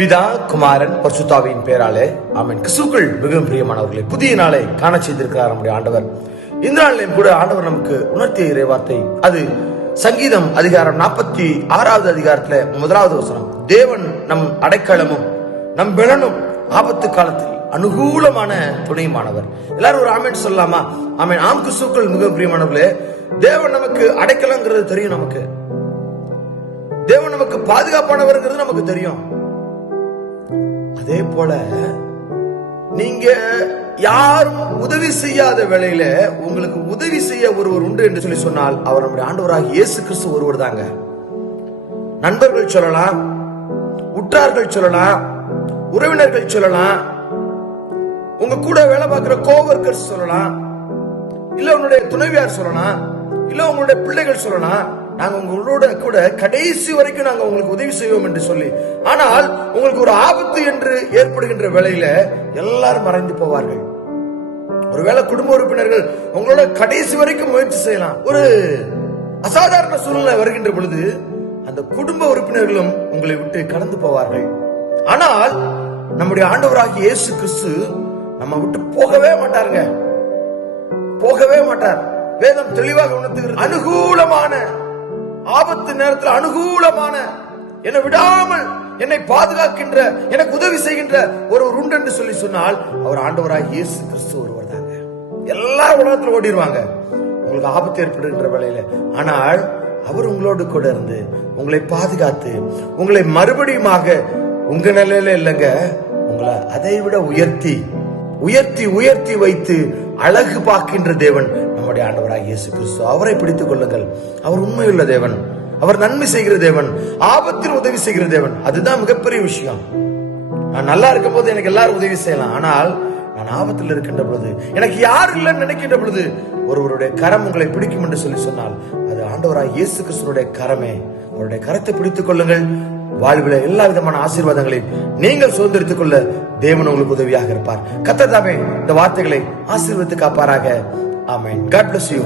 பிதா குமாரன் பரிசுத்தாவியின் பெயராலே ஆமென். கிறிஸ்துவுக்குள் மிகவும் பிரியமானவர்களை, புதிய நாளை காண செய்திருக்கிறார் நம்முடைய ஆண்டவர். இந்த நாளிலும் கூட ஆண்டவர் நமக்கு உணர்த்திய இறைவார்த்தை, அது சங்கீதம் அதிகாரம் 46வது அதிகாரத்துல 1வது வசனம். தேவன் நம் அடைக்கலமும் நம் பெலனும் ஆபத்து காலத்தில் அனுகூலமான துணையுமானவர். எல்லாரும் ஒரு ஆமென் சொல்லலாமா? ஆமென். ஆம், கிறிஸ்துவுக்குள் மிகவும் பிரியமானவர்களே, தேவன் நமக்கு அடைக்கலங்கிறது தெரியும். நமக்கு தேவன் நமக்கு பாதுகாப்பானவர்ங்கிறது நமக்கு தெரியும். அதே போல நீங்க யாரும் உதவி செய்யாத வேளையில உங்களுக்கு உதவி செய்ய ஒருவர் உண்டு என்று சொல்லி சொன்னால் அவர் நம்முடைய ஆண்டவராகிய இயேசு கிறிஸ்து ஒருவர் தாங்க. நண்பர்கள் சொல்லலாம், உற்றார்கள் சொல்லலாம், உறவினர்கள் சொல்லலாம், உங்க கூட வேலை பார்க்கிற கோவர்க்கர்ஸ் சொல்லலாம், இல்ல உங்களுடைய துணைவியார் சொல்லலாம், இல்ல உங்களுடைய பிள்ளைகள் சொல்லலாம். நாங்க உங்களோட கூட கடைசி வரைக்கும் நாங்க உங்களுக்கு உதவி செய்வோம் என்று சொல்லி, ஆனால் உங்களுக்கு ஒரு ஆபத்து என்று ஏற்படுகின்ற வேளையில எல்லாரும் மறைந்து போவார்கள். ஒருவேளை குடும்ப உறுப்பினர்கள் உங்களோட கடைசி வரைக்கும் முயற்சி செய்யலாம். ஒரு அசாதாரண சூழ்நிலை வருகின்ற பொழுது அந்த குடும்ப உறுப்பினர்களும் உங்களை விட்டு கடந்து போவார்கள். ஆனால் நம்முடைய ஆண்டவராகிய இயேசு கிறிஸ்து நம்ம விட்டு போகவே மாட்டாருங்க, போகவே மாட்டார். வேதம் தெளிவாக உணர்த்துகிறது. அனுகூலமான ஆபத்து நேரத்தில் அனுகூலமான, என்னை விடாமல் என்னை பாதுகாக்கின்ற, எனக்கு உதவி செய்கின்ற ஒருவர் உண்டு என்று சொல்லி சொன்னால் அவர் ஆண்டவராகிய இயேசு கிறிஸ்து ஒருவர் தாங்க. எல்லா உலகத்துல ஓடிடுவாங்க உங்களுக்கு ஆபத்து ஏற்படுகின்ற வேளையில. ஆனால் அவர் உங்களோடு கூட இருந்து உங்களை பாதுகாத்து உங்களை மறுபடியுமாக உங்க நிலையில இல்லைங்க, உங்களை அதை விட உயர்த்தி உயர்த்தி உயர்த்தி வைத்து அழகு பார்க்கின்ற தேவன் நம்முடைய ஆண்டவராகிய இயேசு கிறிஸ்து. அவரை பிடித்துக் கொள்ளுங்கள். அவர் உண்மையுள்ள தேவன், அவர் நன்மை செய்கிற தேவன், ஆபத்தில் உதவி செய்கிற தேவன். அதுதான் மிகப்பெரிய விஷயம். நான் நல்லா இருக்கும் போது எனக்கு எல்லாரும் உதவி செய்யலாம், ஆனால் நான் ஆபத்தில் இருக்கின்ற பொழுது, எனக்கு யார் இல்லைன்னு நினைக்கின்ற பொழுது ஒருவருடைய கரம் உங்களை பிடிக்கும் என்று சொல்லி சொன்னால் அது ஆண்டவராகிய இயேசு கிறிஸ்துடைய கரமே. அவருடைய கரத்தை பிடித்துக் கொள்ளுங்கள். வாழ்வில எல்லா விதமான ஆசீர்வாதங்களையும் நீங்கள் சுதந்திரித்துக் கொள்ள தேவன் உங்களுக்கு உதவியாக இருப்பார். கர்த்தர் தாமே இந்த வார்த்தைகளை ஆசீர்வதித்து காப்பாராக. ஆமென். God bless you.